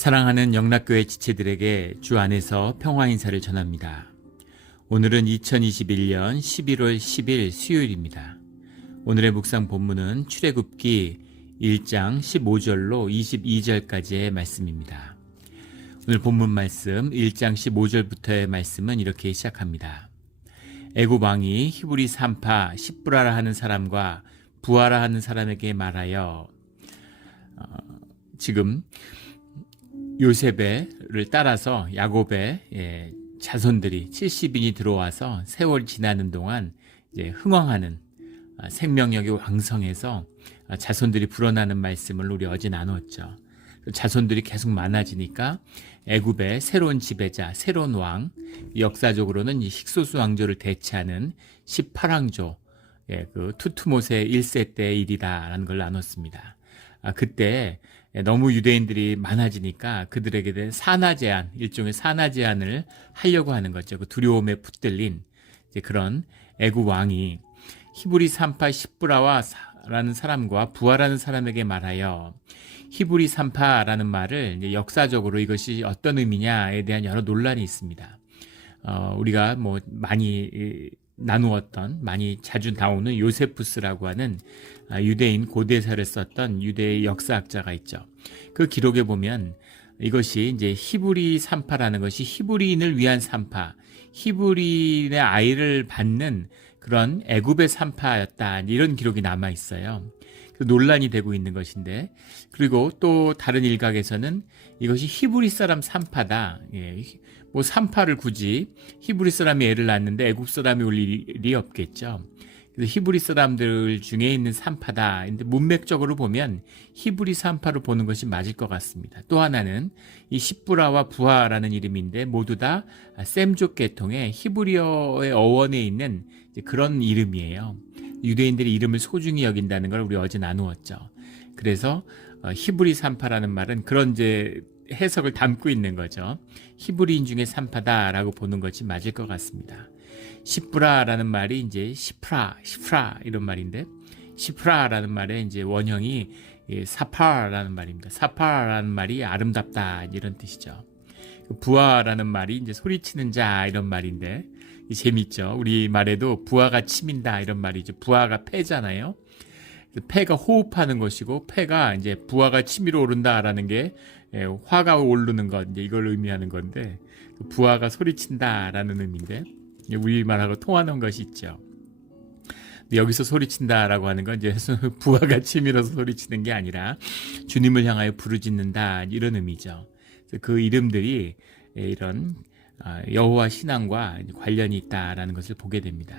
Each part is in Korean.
사랑하는 영락교회 지체들에게 주 안에서 평화 인사를 전합니다. 오늘은 2021년 11월 10일 수요일입니다. 오늘의 묵상 본문은 출애굽기 1장 15절로 22절까지의 말씀입니다. 오늘 본문 말씀 1장 15절부터의 말씀은 이렇게 시작합니다. 애굽 왕이 히브리 산파 십브라라 하는 사람과 부하라 하는 사람에게 말하여 지금 요셉을 따라서 야곱의 자손들이 70인이 들어와서 세월이 지나는 동안 이제 흥왕하는 생명력이 왕성해서 자손들이 불어나는 말씀을 우리 어제 나누었죠. 자손들이 계속 많아지니까 애굽의 새로운 지배자, 새로운 왕, 역사적으로는 이 힉소스 왕조를 대체하는 18왕조, 그 투트모세 1세 때의 일이다라는 걸 나눴습니다. 그때 너무 유대인들이 많아지니까 그들에게 대한 산하 제한, 일종의 산하 제한을 하려고 하는 거죠. 그 두려움에 붙들린 그런 애굽 왕이 히브리 산파 십브라와라는 사람과 부하라는 사람에게 말하여, 히브리 산파라는 말을 역사적으로 이것이 어떤 의미냐에 대한 여러 논란이 있습니다. 우리가 많이 나누었던, 많이 자주 나오는 요세푸스라고 하는 유대인 고대사를 썼던 유대의 역사학자가 있죠. 그 기록에 보면 이것이 이제 히브리 산파라는 것이 히브리인을 위한 산파, 히브리인의 아이를 받는 그런 애굽의 산파였다, 이런 기록이 남아 있어요. 논란이 되고 있는 것인데, 그리고 또 다른 일각에서는 이것이 히브리 사람 산파다. 산파를 굳이 히브리 사람이 애를 낳는데 애굽 사람이 올 일이 없겠죠. 그래서 히브리 사람들 중에 있는 산파다. 근데 문맥적으로 보면 히브리 산파로 보는 것이 맞을 것 같습니다. 또 하나는 이 십브라와 부하라는 이름인데 모두 다 셈족 계통의 히브리어의 어원에 있는 그런 이름이에요. 유대인들이 이름을 소중히 여긴다는 걸 우리 어제 나누었죠. 그래서 히브리 산파라는 말은 그런 해석을 담고 있는 거죠. 히브리인 중에 산파다라고 보는 것이 맞을 것 같습니다. 시프라라는 말이 이제 시프라 이런 말인데, 시프라라는 말의 이제 원형이 사파라는 말입니다. 사파라는 말이 아름답다, 이런 뜻이죠. 부하라는 말이 이제 소리치는 자, 이런 말인데 재밌죠. 우리 말에도 부하가 치민다, 이런 말이죠. 부하가 패잖아요. 패가 호흡하는 것이고, 패가 이제 부하가 치밀어 오른다라는 게 화가 오르는 것, 이제 이걸 의미하는 건데, 부하가 소리친다라는 의미인데 우리말하고 통하는 것이 있죠. 여기서 소리친다라고 하는 건 이제 부하가 치밀어서 소리치는 게 아니라 주님을 향하여 부르짖는다, 이런 의미죠. 그 이름들이 이런 여호와 신앙과 관련이 있다라는 것을 보게 됩니다.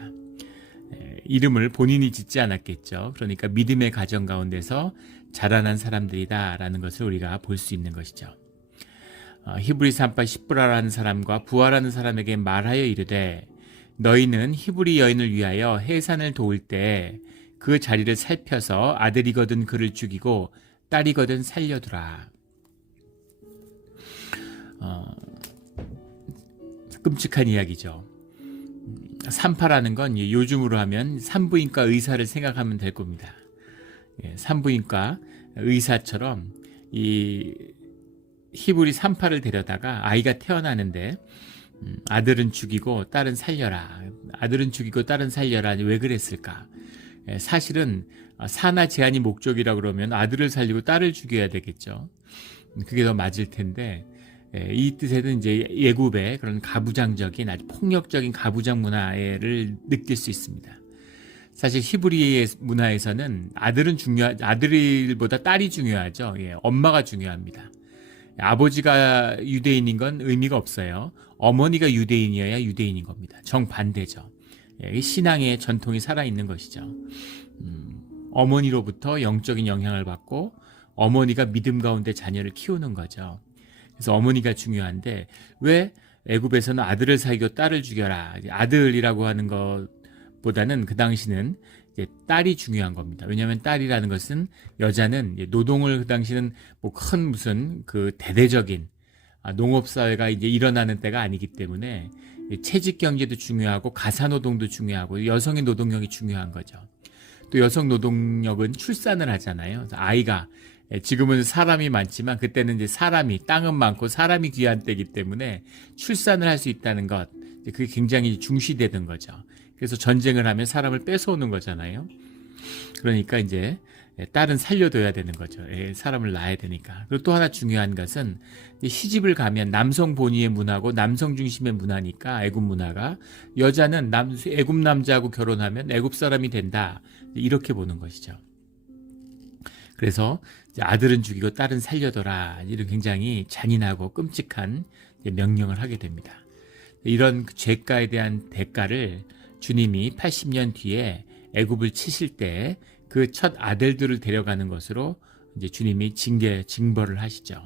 이름을 본인이 짓지 않았겠죠. 그러니까 믿음의 가정 가운데서 자라난 사람들이다라는 것을 우리가 볼 수 있는 것이죠. 히브리 산파 십브라라는 사람과 부하라는 사람에게 말하여 이르되, 너희는 히브리 여인을 위하여 해산을 도울 때 그 자리를 살펴서 아들이거든 그를 죽이고 딸이거든 살려두라. 끔찍한 이야기죠. 산파라는 건 요즘으로 하면 산부인과 의사를 생각하면 될 겁니다. 산부인과 의사처럼 이 히브리 산파를 데려다가 아이가 태어나는데 아들은 죽이고 딸은 살려라. 아들은 죽이고 딸은 살려라. 왜 그랬을까? 사실은 산하 제한이 목적이라 그러면 아들을 살리고 딸을 죽여야 되겠죠. 그게 더 맞을 텐데, 이 뜻에는 이제 애굽의 그런 가부장적인, 아주 폭력적인 가부장 문화를 느낄 수 있습니다. 사실 히브리의 문화에서는 아들보다 딸이 중요하죠. 엄마가 중요합니다. 아버지가 유대인인 건 의미가 없어요. 어머니가 유대인이어야 유대인인 겁니다. 정반대죠. 신앙의 전통이 살아있는 것이죠. 어머니로부터 영적인 영향을 받고 어머니가 믿음 가운데 자녀를 키우는 거죠. 그래서 어머니가 중요한데, 왜 애굽에서는 아들을 살기고 딸을 죽여라, 아들이라고 하는 것보다는 그 당시는 이제 딸이 중요한 겁니다. 왜냐하면 딸이라는 것은, 여자는 노동을 그 당시는 큰 무슨 그 대대적인 농업사회가 이제 일어나는 때가 아니기 때문에 채집 경제도 중요하고 가사노동도 중요하고 여성의 노동력이 중요한 거죠. 또 여성 노동력은 출산을 하잖아요. 아이가 지금은 사람이 많지만 그때는 이제 땅은 많고 사람이 귀한 때이기 때문에 출산을 할 수 있다는 것, 그게 굉장히 중시되던 거죠. 그래서 전쟁을 하면 사람을 뺏어오는 거잖아요. 그러니까 이제 딸은 살려둬야 되는 거죠. 사람을 낳아야 되니까. 그리고 또 하나 중요한 것은 시집을 가면 남성 본위의 문화고 남성 중심의 문화니까, 애굽 문화가, 여자는 애굽 남자하고 결혼하면 애굽 사람이 된다, 이렇게 보는 것이죠. 그래서 아들은 죽이고 딸은 살려둬라, 이런 굉장히 잔인하고 끔찍한 명령을 하게 됩니다. 이런 죄가에 대한 대가를 주님이 80년 뒤에 애굽을 치실 때 그 첫 아들들을 데려가는 것으로 이제 주님이 징벌을 하시죠.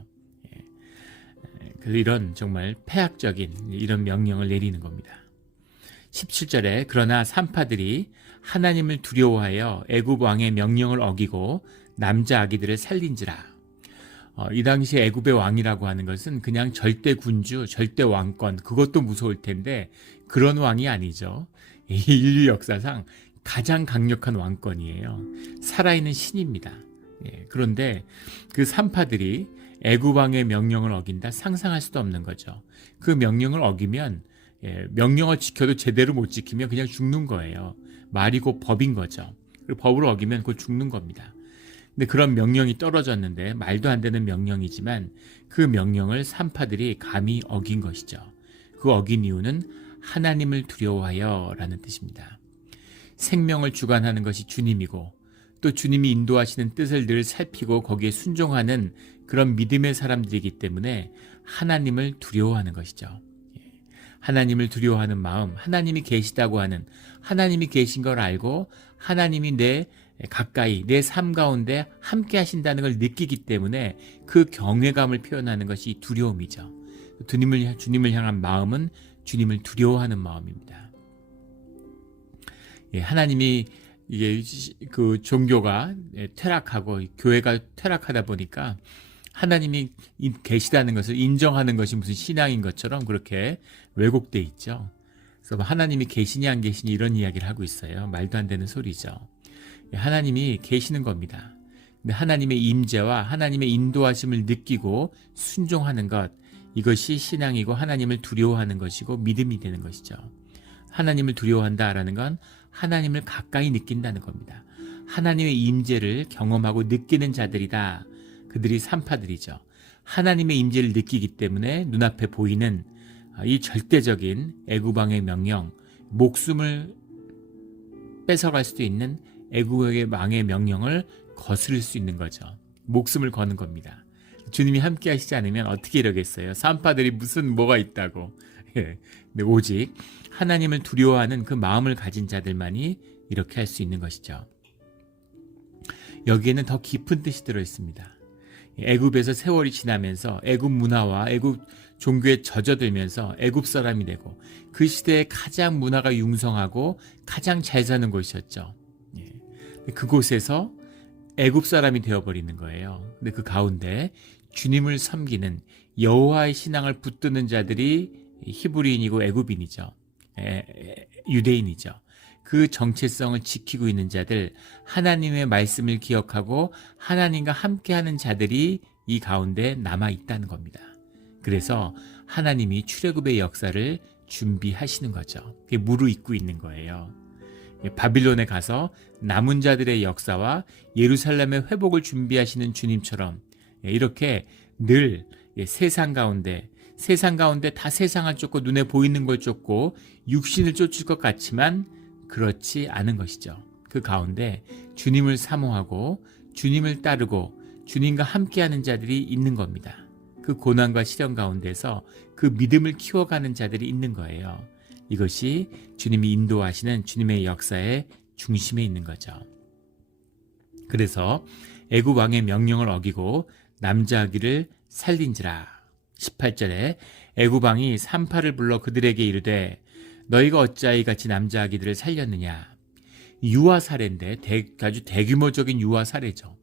그래서 이런 정말 폐악적인 이런 명령을 내리는 겁니다. 17절에 그러나 산파들이 하나님을 두려워하여 애굽 왕의 명령을 어기고 남자 아기들을 살린지라. 이 당시 애굽의 왕이라고 하는 것은 그냥 절대 군주, 절대 왕권, 그것도 무서울 텐데 그런 왕이 아니죠. 인류 역사상 가장 강력한 왕권이에요. 살아있는 신입니다. 그런데 그 산파들이 애굽 왕의 명령을 어긴다, 상상할 수도 없는 거죠. 그 명령을 어기면, 명령을 지켜도 제대로 못 지키면 그냥 죽는 거예요. 말이 곧 법인 거죠. 그리고 법을 어기면 곧 죽는 겁니다. 근데 그런 명령이 떨어졌는데, 말도 안 되는 명령이지만 그 명령을 산파들이 감히 어긴 것이죠. 그 어긴 이유는 하나님을 두려워하여 라는 뜻입니다. 생명을 주관하는 것이 주님이고, 또 주님이 인도하시는 뜻을 늘 살피고 거기에 순종하는 그런 믿음의 사람들이기 때문에 하나님을 두려워하는 것이죠. 하나님을 두려워하는 마음, 하나님이 계시다고 하는, 하나님이 계신 걸 알고 하나님이 내 가까이, 내 삶 가운데 함께 하신다는 걸 느끼기 때문에 그 경외감을 표현하는 것이 두려움이죠. 주님을 향한 마음은 주님을 두려워하는 마음입니다. 하나님이 이게 그 종교가 퇴락하고 교회가 퇴락하다 보니까 하나님이 계시다는 것을 인정하는 것이 무슨 신앙인 것처럼 그렇게 왜곡돼 있죠. 그래서 하나님이 계시냐 안 계시냐 이런 이야기를 하고 있어요. 말도 안 되는 소리죠. 하나님이 계시는 겁니다. 근데 하나님의 임재와 하나님의 인도하심을 느끼고 순종하는 것, 이것이 신앙이고 하나님을 두려워하는 것이고 믿음이 되는 것이죠. 하나님을 두려워한다라는 건 하나님을 가까이 느낀다는 겁니다. 하나님의 임재를 경험하고 느끼는 자들이다. 그들이 산파들이죠. 하나님의 임재를 느끼기 때문에 눈앞에 보이는 이 절대적인 애굽 왕의 명령, 목숨을 뺏어갈 수도 있는 애굽의 왕의 명령을 거스를 수 있는 거죠. 목숨을 거는 겁니다. 주님이 함께 하시지 않으면 어떻게 이러겠어요? 산파들이 무슨 뭐가 있다고. 근데 오직 하나님을 두려워하는 그 마음을 가진 자들만이 이렇게 할 수 있는 것이죠. 여기에는 더 깊은 뜻이 들어 있습니다. 애굽에서 세월이 지나면서 애굽 문화와 애굽 종교에 젖어들면서 애굽 사람이 되고 그 시대에 가장 문화가 융성하고 가장 잘 사는 곳이었죠. 그곳에서 애굽 사람이 되어버리는 거예요. 근데 그 가운데 주님을 섬기는 여호와의 신앙을 붙드는 자들이 히브리인이고 애굽인이죠. 유대인이죠. 그 정체성을 지키고 있는 자들, 하나님의 말씀을 기억하고 하나님과 함께하는 자들이 이 가운데 남아 있다는 겁니다. 그래서 하나님이 출애굽의 역사를 준비하시는 거죠. 그게 무르익고 있는 거예요. 바빌론에 가서 남은 자들의 역사와 예루살렘의 회복을 준비하시는 주님처럼 이렇게 늘 세상 가운데 다 세상을 쫓고 눈에 보이는 걸 쫓고 육신을 쫓을 것 같지만 그렇지 않은 것이죠. 그 가운데 주님을 사모하고 주님을 따르고 주님과 함께하는 자들이 있는 겁니다. 그 고난과 시련 가운데서 그 믿음을 키워가는 자들이 있는 거예요. 이것이 주님이 인도하시는 주님의 역사의 중심에 있는 거죠. 그래서 애굽 왕의 명령을 어기고 남자 아기를 살린지라. 18절에 애굽 왕이 산파를 불러 그들에게 이르되 너희가 어찌하여 같이 남자 아기들을 살렸느냐. 유아 살해인데 아주 대규모적인 유아 살해죠.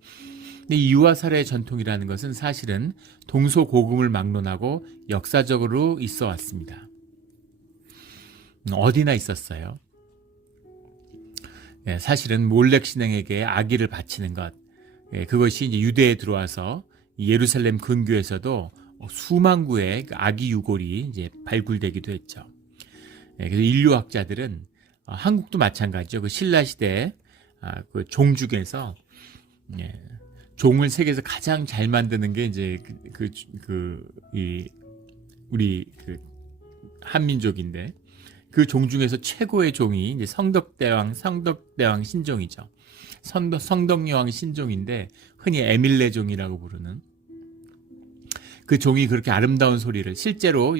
근데 이 유아 살해의 전통이라는 것은 사실은 동서고금을 막론하고 역사적으로 있어 왔습니다. 어디나 있었어요. 사실은 몰렉 신앙에게 아기를 바치는 것, 그것이 이제 유대에 들어와서 예루살렘 근교에서도 수만 구의 아기 유골이 이제 발굴되기도 했죠. 그래서 인류학자들은 한국도 마찬가지죠. 그 신라 시대 그 종 중에서 종을 세계에서 가장 잘 만드는 게 이제 우리 그 한민족인데, 그 종 중에서 최고의 종이 이제 성덕대왕 신종이죠. 성덕여왕 신종인데 흔히 에밀레종이라고 부르는 그 종이 그렇게 아름다운 소리를, 실제로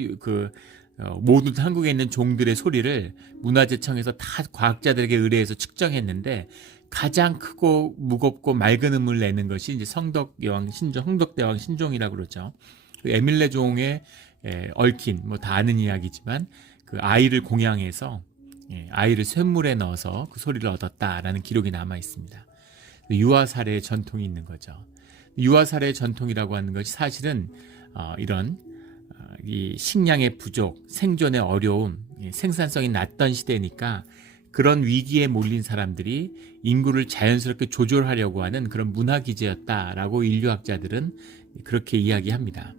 모든 한국에 있는 종들의 소리를 문화재청에서 다 과학자들에게 의뢰해서 측정했는데 가장 크고 무겁고 맑은 음을 내는 것이 이제 성덕대왕 신종이라고 그러죠. 그 에밀레종에 얽힌 뭐 다 아는 이야기지만 그 아이를 공양해서 아이를 쇳물에 넣어서 그 소리를 얻었다라는 기록이 남아 있습니다. 유아살의 전통이 있는 거죠. 유아살의 전통이라고 하는 것이 사실은 이런 이 식량의 부족, 생존의 어려움, 생산성이 낮던 시대니까 그런 위기에 몰린 사람들이 인구를 자연스럽게 조절하려고 하는 그런 문화 기제였다라고 인류학자들은 그렇게 이야기합니다.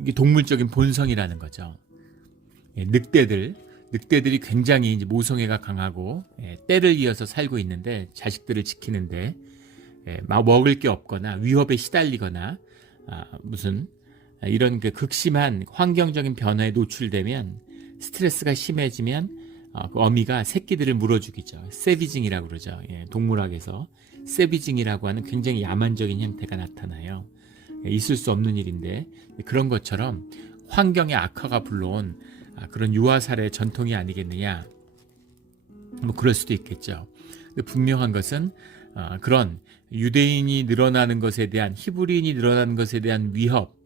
이게 동물적인 본성이라는 거죠. 늑대들이 굉장히 이제 모성애가 강하고 때를 이어서 살고 있는데, 자식들을 지키는데 먹을 게 없거나 위협에 시달리거나 무슨 이런 그 극심한 환경적인 변화에 노출되면, 스트레스가 심해지면 그 어미가 새끼들을 물어 죽이죠. 세비징이라고 그러죠. 동물학에서 세비징이라고 하는 굉장히 야만적인 형태가 나타나요. 있을 수 없는 일인데, 그런 것처럼 환경의 악화가 불러온 그런 유아살의 전통이 아니겠느냐, 뭐 그럴 수도 있겠죠. 분명한 것은 그런 유대인이 늘어나는 것에 대한, 히브리인이 늘어나는 것에 대한 위협,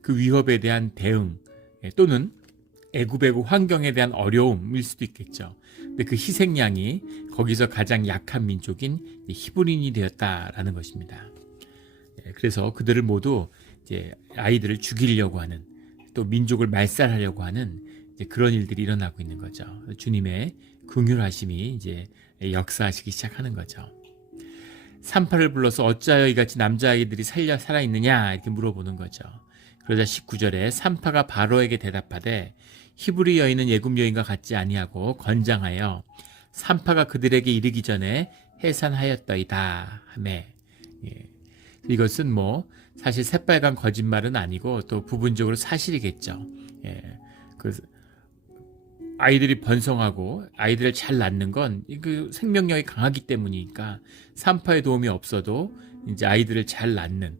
그 위협에 대한 대응, 또는 애굽의 환경에 대한 어려움일 수도 있겠죠. 근데 그 희생양이 거기서 가장 약한 민족인 히브리인이 되었다라는 것입니다. 그래서 그들을 모두 이제 아이들을 죽이려고 하는, 또 민족을 말살하려고 하는 이제 그런 일들이 일어나고 있는 거죠. 주님의 긍휼하심이 이제 역사하시기 시작하는 거죠. 산파를 불러서 어찌하여 이같이 남자아이들이 살아있느냐 이렇게 물어보는 거죠. 그러자 19절에 산파가 바로에게 대답하되 히브리 여인은 애굽 여인과 같지 아니하고 건장하여 산파가 그들에게 이르기 전에 해산하였더이다 하매, 이것은 뭐 사실 새빨간 거짓말은 아니고 또 부분적으로 사실이겠죠. 그 아이들이 번성하고 아이들을 잘 낳는 건 그 생명력이 강하기 때문이니까, 산파의 도움이 없어도 이제 아이들을 잘 낳는,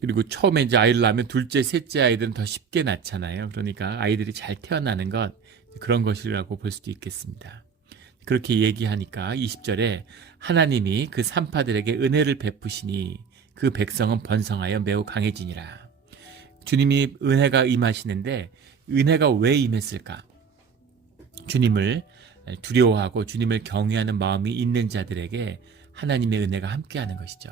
그리고 처음에 이제 아이를 낳으면 둘째, 셋째 아이들은 더 쉽게 낳잖아요. 그러니까 아이들이 잘 태어나는 것, 그런 것이라고 볼 수도 있겠습니다. 그렇게 얘기하니까 20절에 하나님이 그 산파들에게 은혜를 베푸시니 그 백성은 번성하여 매우 강해지니라. 주님이 은혜가 임하시는데 은혜가 왜 임했을까? 주님을 두려워하고 주님을 경외하는 마음이 있는 자들에게 하나님의 은혜가 함께하는 것이죠.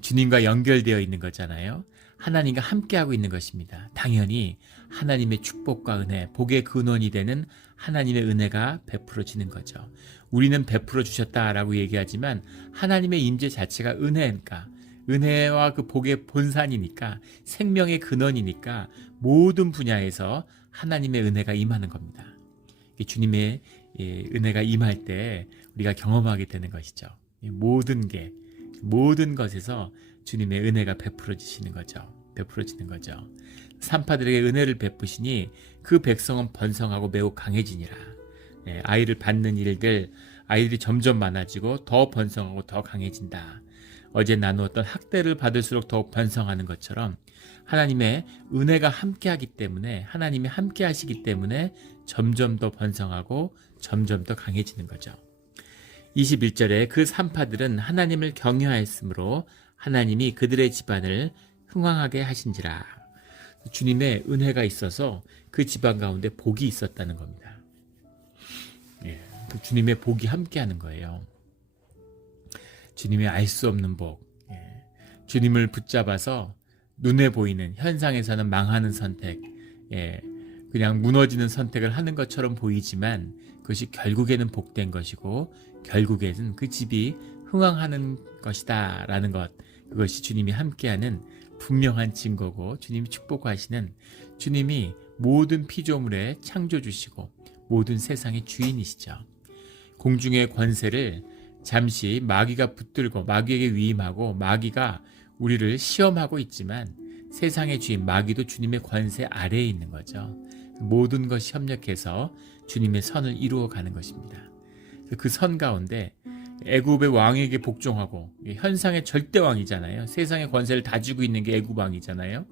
주님과 연결되어 있는 거잖아요. 하나님과 함께하고 있는 것입니다. 당연히 하나님의 축복과 은혜, 복의 근원이 되는 하나님의 은혜가 베풀어지는 거죠. 우리는 베풀어 주셨다라고 얘기하지만 하나님의 임재 자체가 은혜니까, 은혜와 그 복의 본산이니까, 생명의 근원이니까 모든 분야에서 하나님의 은혜가 임하는 겁니다. 주님의 은혜가 임할 때 우리가 경험하게 되는 것이죠. 모든 것에서 주님의 은혜가 베풀어지는 거죠. 산파들에게 은혜를 베푸시니 그 백성은 번성하고 매우 강해지니라. 아이를 받는 일들, 아이들이 점점 많아지고 더 번성하고 더 강해진다. 어제 나누었던 학대를 받을수록 더욱 번성하는 것처럼 하나님의 은혜가 함께하기 때문에, 하나님이 함께하시기 때문에 점점 더 번성하고 점점 더 강해지는 거죠. 21절에 그 산파들은 하나님을 경외하였으므로 하나님이 그들의 집안을 흥왕하게 하신지라. 주님의 은혜가 있어서 그 집안 가운데 복이 있었다는 겁니다. 주님의 복이 함께하는 거예요. 주님의 알 수 없는 복, 주님을 붙잡아서 눈에 보이는, 현상에서는 망하는 선택, 그냥 무너지는 선택을 하는 것처럼 보이지만 그것이 결국에는 복된 것이고 결국에는 그 집이 흥왕하는 것이다 라는 것, 그것이 주님이 함께하는 분명한 증거고, 주님이 축복하시는, 주님이 모든 피조물의 창조주시고 모든 세상의 주인이시죠. 공중의 권세를 잠시 마귀가 붙들고 마귀에게 위임하고, 마귀가 우리를 시험하고 있지만 세상의 주인 마귀도 주님의 권세 아래에 있는 거죠. 모든 것이 협력해서 주님의 선을 이루어 가는 것입니다. 그 선 가운데 애굽의 왕에게 복종하고, 현상의 절대왕이잖아요. 세상의 권세를 다 쥐고 있는 게 애굽 왕이잖아요.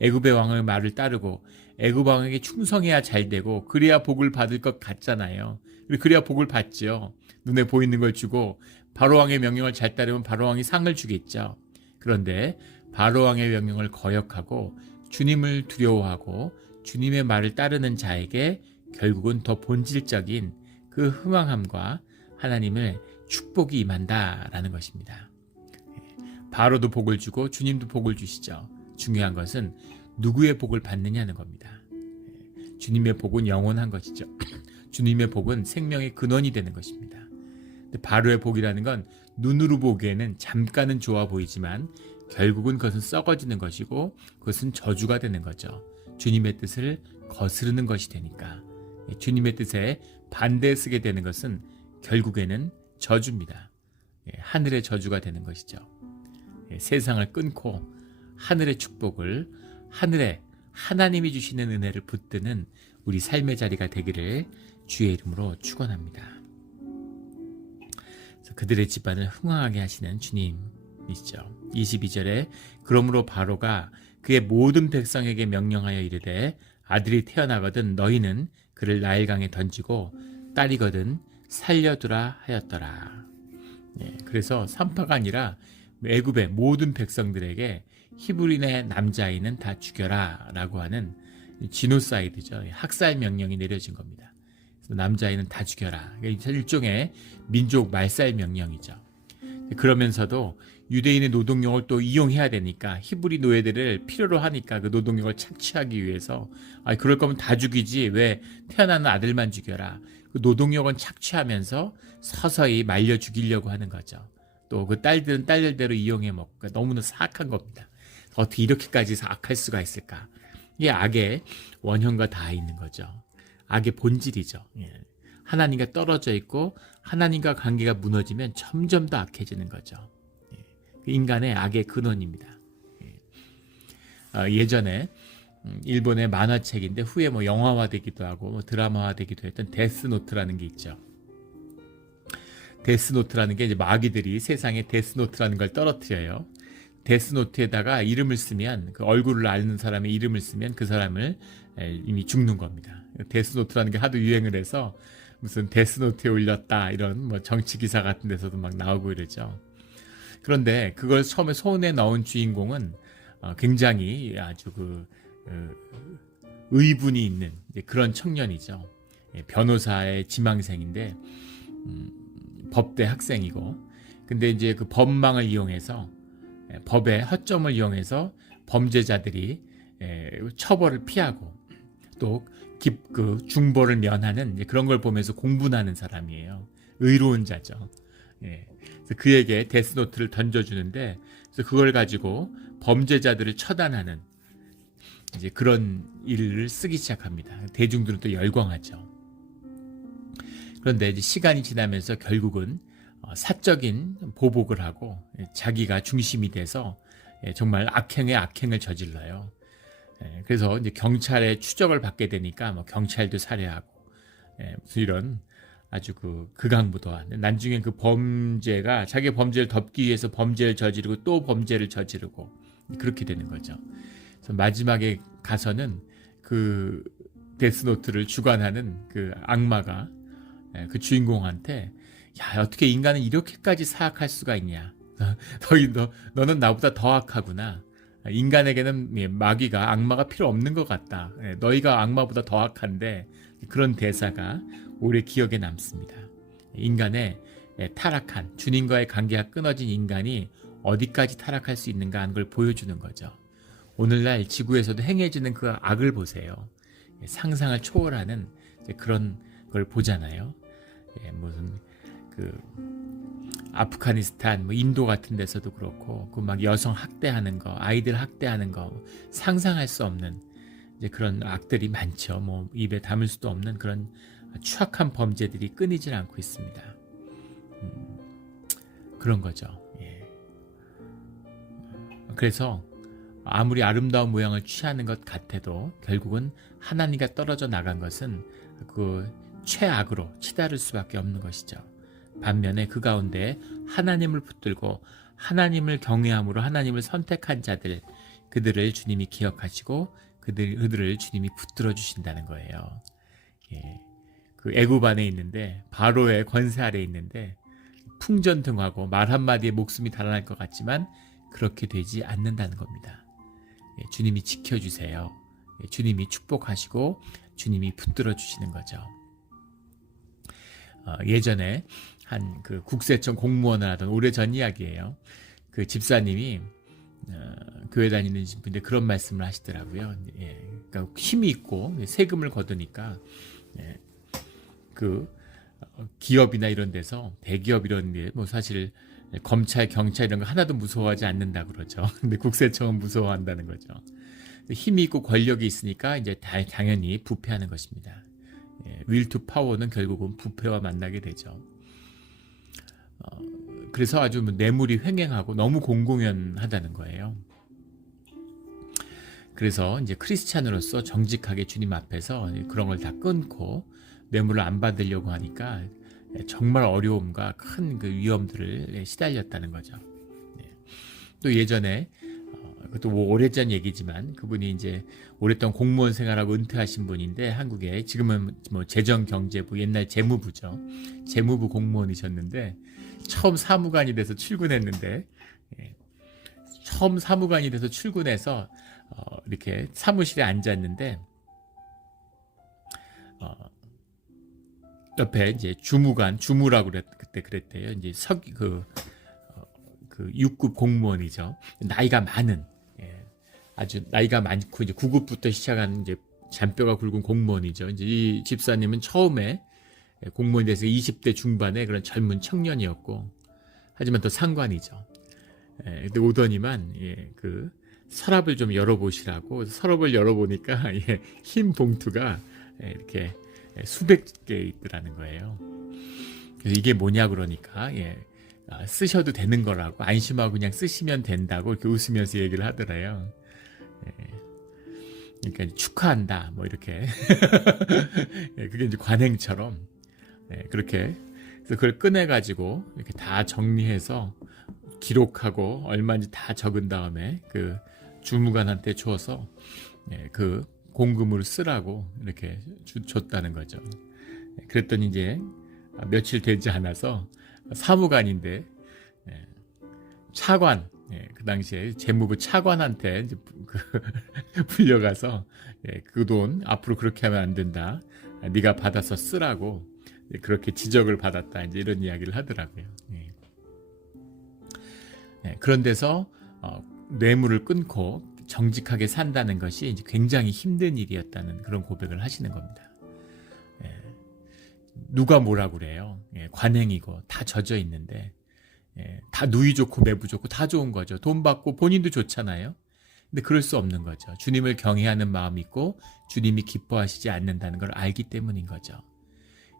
애굽의 왕의 말을 따르고 애굽 왕에게 충성해야 잘 되고, 그래야 복을 받을 것 같잖아요. 그래야 복을 받죠. 눈에 보이는 걸 주고, 바로 왕의 명령을 잘 따르면 바로 왕이 상을 주겠죠. 그런데 바로 왕의 명령을 거역하고 주님을 두려워하고 주님의 말을 따르는 자에게 결국은 더 본질적인 그 흥왕함과 하나님의 축복이 임한다라는 것입니다. 바로도 복을 주고 주님도 복을 주시죠. 중요한 것은 누구의 복을 받느냐는 겁니다. 주님의 복은 영원한 것이죠. 주님의 복은 생명의 근원이 되는 것입니다. 바로의 복이라는 건 눈으로 보기에는 잠깐은 좋아 보이지만 결국은 그것은 썩어지는 것이고, 그것은 저주가 되는 거죠. 주님의 뜻을 거스르는 것이 되니까. 주님의 뜻에 반대에 쓰게 되는 것은 결국에는 저주입니다. 하늘의 저주가 되는 것이죠. 세상을 끊고 하늘의 축복을, 하늘에 하나님이 주시는 은혜를 붙드는 우리 삶의 자리가 되기를 주의 이름으로 축원합니다. 그들의 집안을 흥왕하게 하시는 주님이시죠. 22절에 그러므로 바로가 그의 모든 백성에게 명령하여 이르되 아들이 태어나거든 너희는 그를 나일강에 던지고 딸이거든 살려두라 하였더라. 그래서 산파가 아니라 애굽의 모든 백성들에게 히브리인의 남자아이는 다 죽여라 라고 하는 지노사이드죠. 학살 명령이 내려진 겁니다. 남자아이는 다 죽여라. 일종의 민족 말살 명령이죠. 그러면서도 유대인의 노동력을 또 이용해야 되니까, 히브리 노예들을 필요로 하니까 그 노동력을 착취하기 위해서, 그럴 거면 다 죽이지 왜 태어나는 아들만 죽여라. 그 노동력은 착취하면서 서서히 말려 죽이려고 하는 거죠. 또 그 딸들은 딸들대로 이용해 먹고, 그러니까 너무나 사악한 겁니다. 어떻게 이렇게까지 사악할 수가 있을까? 이게 악의 원형과 다 있는 거죠. 악의 본질이죠. 하나님과 떨어져 있고 하나님과 관계가 무너지면 점점 더 악해지는 거죠. 인간의 악의 근원입니다. 예전에 일본의 만화책인데 후에 영화화되기도 하고 드라마화되기도 했던 데스노트라는 게 있죠. 데스노트라는 게 이제 마귀들이 세상에 데스노트라는 걸 떨어뜨려요. 데스노트에다가 이름을 쓰면, 그 얼굴을 아는 사람의 이름을 쓰면 그 사람을 이미 죽는 겁니다. 데스노트라는 게 하도 유행을 해서 무슨 데스노트에 올렸다 이런 정치 기사 같은 데서도 막 나오고 이러죠. 그런데 그걸 처음에 손에 넣은 주인공은 굉장히 아주 의분이 있는 그런 청년이죠. 변호사의 지망생인데 법대 학생이고, 근데 이제 그 법망을 이용해서, 법의 허점을 이용해서 범죄자들이 처벌을 피하고 또 중벌을 면하는 그런 걸 보면서 공분하는 사람이에요. 의로운 자죠. 그래서 그에게 데스노트를 던져주는데, 그래서 그걸 가지고 범죄자들을 처단하는 이제 그런 일을 쓰기 시작합니다. 대중들은 또 열광하죠. 그런데 이제 시간이 지나면서 결국은 사적인 보복을 하고 자기가 중심이 돼서 정말 악행에 악행을 저질러요. 그래서 이제 경찰의 추적을 받게 되니까 경찰도 살해하고, 무슨 이런 아주 극악무도한, 나중에 그 범죄가 자기 범죄를 덮기 위해서 범죄를 저지르고 또 범죄를 저지르고 그렇게 되는 거죠. 그래서 마지막에 가서는 그 데스노트를 주관하는 그 악마가 그 주인공한테, 야, 어떻게 인간은 이렇게까지 사악할 수가 있냐? 너는 나보다 더 악하구나. 인간에게는 마귀가, 악마가 필요 없는 것 같다. 너희가 악마보다 더 악한데, 그런 대사가 오래 기억에 남습니다. 인간의 타락한, 주님과의 관계가 끊어진 인간이 어디까지 타락할 수 있는가 하는 걸 보여주는 거죠. 오늘날 지구에서도 행해지는 그 악을 보세요. 상상을 초월하는 그런 걸 보잖아요. 무슨 그 아프가니스탄, 뭐 인도 같은 데서도 그렇고 그 막 여성 학대하는 거, 아이들 학대하는 거 상상할 수 없는 이제 그런 악들이 많죠. 뭐 입에 담을 수도 없는 그런 추악한 범죄들이 끊이질 않고 있습니다. 그런 거죠. 예. 그래서 아무리 아름다운 모양을 취하는 것 같아도 결국은 하나님과 떨어져 나간 것은 그 최악으로 치달을 수밖에 없는 것이죠. 반면에 그 가운데 하나님을 붙들고 하나님을 경외함으로 하나님을 선택한 자들, 그들을 주님이 기억하시고 그들을 주님이 붙들어 주신다는 거예요. 예. 그 애굽 안에 있는데 바로의 권세 아래 있는데 풍전등하고 말 한마디에 목숨이 달아날 것 같지만 그렇게 되지 않는다는 겁니다. 예. 주님이 지켜주세요. 예. 주님이 축복하시고 주님이 붙들어 주시는 거죠. 예전에 한 그 국세청 공무원을 하던 오래전 이야기예요. 그 집사님이 교회 다니는 분인데 그런 말씀을 하시더라고요. 예, 그러니까 힘이 있고 세금을 거두니까 예, 그 기업이나 이런 데서 대기업 이런 데 뭐 사실 검찰, 경찰 이런 거 하나도 무서워하지 않는다 그러죠. 근데 국세청은 무서워한다는 거죠. 힘이 있고 권력이 있으니까 이제 당연히 부패하는 것입니다. 예, will to power는 결국은 부패와 만나게 되죠. 그래서 아주 뇌물이 횡행하고 너무 공공연하다는 거예요. 그래서 이제 크리스찬으로서 정직하게 주님 앞에서 그런 걸 다 끊고 뇌물을 안 받으려고 하니까 정말 어려움과 큰 그 위험들을 시달렸다는 거죠. 또 예전에 그것도 뭐 오래전 얘기지만 그분이 이제 오랫동안 공무원 생활하고 은퇴하신 분인데 한국에 지금은 뭐 재정경제부 옛날 재무부죠. 재무부 공무원이셨는데 처음 사무관이 돼서 출근했는데 처음 사무관이 돼서 출근해서 이렇게 사무실에 앉았는데 옆에 이제 주무라고 그때 그랬대요. 이제 그 6급 공무원이죠. 나이가 많은 아주 나이가 많고 이제 9급부터 시작한 이제 잔뼈가 굵은 공무원이죠. 이제 이 집사님은 처음에 공무원이 돼서 20대 중반의 그런 젊은 청년이었고 하지만 또 상관이죠. 근데 오더니만 그 서랍을 좀 열어보시라고 서랍을 열어보니까 흰 봉투가 이렇게 수백 개 있더라는 거예요. 그래서 이게 뭐냐 그러니까 쓰셔도 되는 거라고 안심하고 그냥 쓰시면 된다고 이렇게 웃으면서 얘기를 하더래요. 그러니까 축하한다 뭐 이렇게 그게 이제 관행처럼 그렇게 그래서 그걸 꺼내가지고 이렇게 다 정리해서 기록하고 얼마인지 다 적은 다음에 그 주무관한테 줘서 그 공금으로 쓰라고 이렇게 줬다는 거죠. 그랬더니 이제 며칠 되지 않아서 사무관인데 차관 그 당시에 재무부 차관한테 이제 불려가서 그 돈 앞으로 그렇게 하면 안 된다. 네가 받아서 쓰라고 그렇게 지적을 받았다. 이제 이런 이야기를 하더라고요. 그런 데서 뇌물을 끊고 정직하게 산다는 것이 이제 굉장히 힘든 일이었다는 그런 고백을 하시는 겁니다. 누가 뭐라고 그래요? 관행이고 다 젖어 있는데 다 누이 좋고 매부 좋고 다 좋은 거죠. 돈 받고 본인도 좋잖아요. 근데 그럴 수 없는 거죠. 주님을 경외하는 마음이 있고 주님이 기뻐하시지 않는다는 걸 알기 때문인 거죠.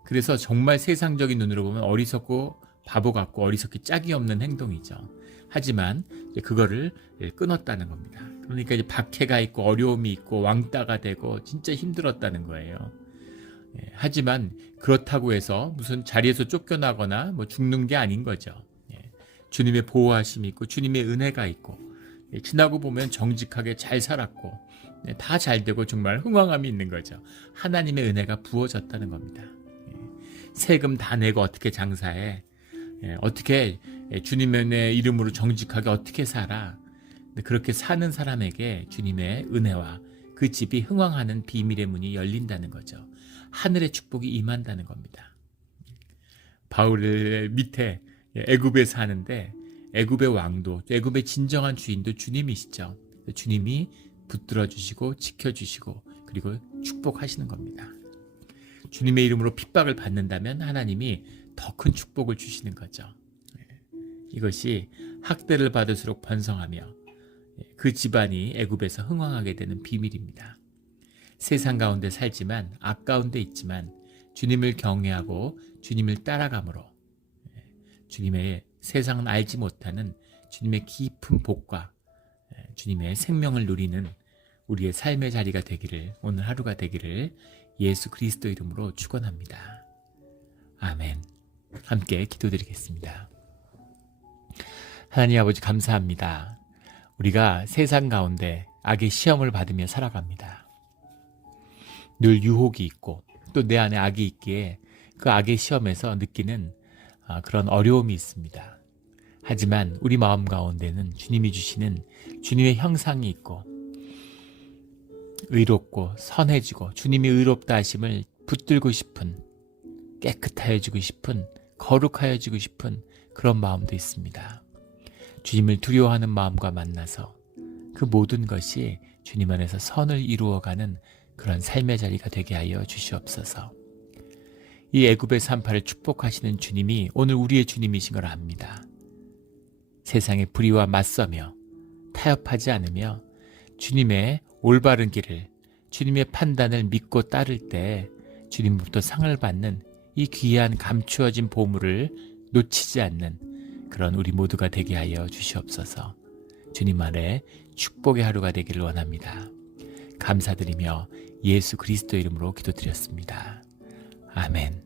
그래서 정말 세상적인 눈으로 보면 어리석고 바보 같고 어리석기 짝이 없는 행동이죠. 하지만 그거를 끊었다는 겁니다. 그러니까 이제 박해가 있고 어려움이 있고 왕따가 되고 진짜 힘들었다는 거예요. 하지만 그렇다고 해서 무슨 자리에서 쫓겨나거나 뭐 죽는 게 아닌 거죠. 주님의 보호하심이 있고 주님의 은혜가 있고 지나고 보면 정직하게 잘 살았고 다 잘 되고 정말 흥왕함이 있는 거죠. 하나님의 은혜가 부어졌다는 겁니다. 세금 다 내고 어떻게 장사해? 어떻게 주님의 이름으로 정직하게 어떻게 살아? 그렇게 사는 사람에게 주님의 은혜와 그 집이 흥왕하는 비밀의 문이 열린다는 거죠. 하늘의 축복이 임한다는 겁니다. 바울의 밑에 애굽에 사는데 애굽의 왕도 애굽의 진정한 주인도 주님이시죠. 주님이 붙들어 주시고 지켜주시고 그리고 축복하시는 겁니다. 주님의 이름으로 핍박을 받는다면 하나님이 더 큰 축복을 주시는 거죠. 이것이 학대를 받을수록 번성하며 그 집안이 애굽에서 흥왕하게 되는 비밀입니다. 세상 가운데 살지만 악 가운데 있지만 주님을 경외하고 주님을 따라감으로 주님의 세상은 알지 못하는 주님의 깊은 복과 주님의 생명을 누리는 우리의 삶의 자리가 되기를, 오늘 하루가 되기를 예수 그리스도 이름으로 축원합니다. 아멘. 함께 기도드리겠습니다. 하나님 아버지 감사합니다. 우리가 세상 가운데 악의 시험을 받으며 살아갑니다. 늘 유혹이 있고 또 내 안에 악이 있기에 그 악의 시험에서 느끼는 그런 어려움이 있습니다. 하지만 우리 마음 가운데는 주님이 주시는 주님의 형상이 있고 의롭고 선해지고 주님이 의롭다 하심을 붙들고 싶은, 깨끗하여지고 싶은, 거룩하여지고 싶은 그런 마음도 있습니다. 주님을 두려워하는 마음과 만나서 그 모든 것이 주님 안에서 선을 이루어가는 그런 삶의 자리가 되게 하여 주시옵소서. 이 애굽의 산파를 축복하시는 주님이 오늘 우리의 주님이신 걸 압니다. 세상의 불의와 맞서며 타협하지 않으며 주님의 올바른 길을, 주님의 판단을 믿고 따를 때 주님부터 상을 받는 이 귀한 감추어진 보물을 놓치지 않는 그런 우리 모두가 되게 하여 주시옵소서. 주님 안에 축복의 하루가 되기를 원합니다. 감사드리며 예수 그리스도 이름으로 기도드렸습니다. 아멘.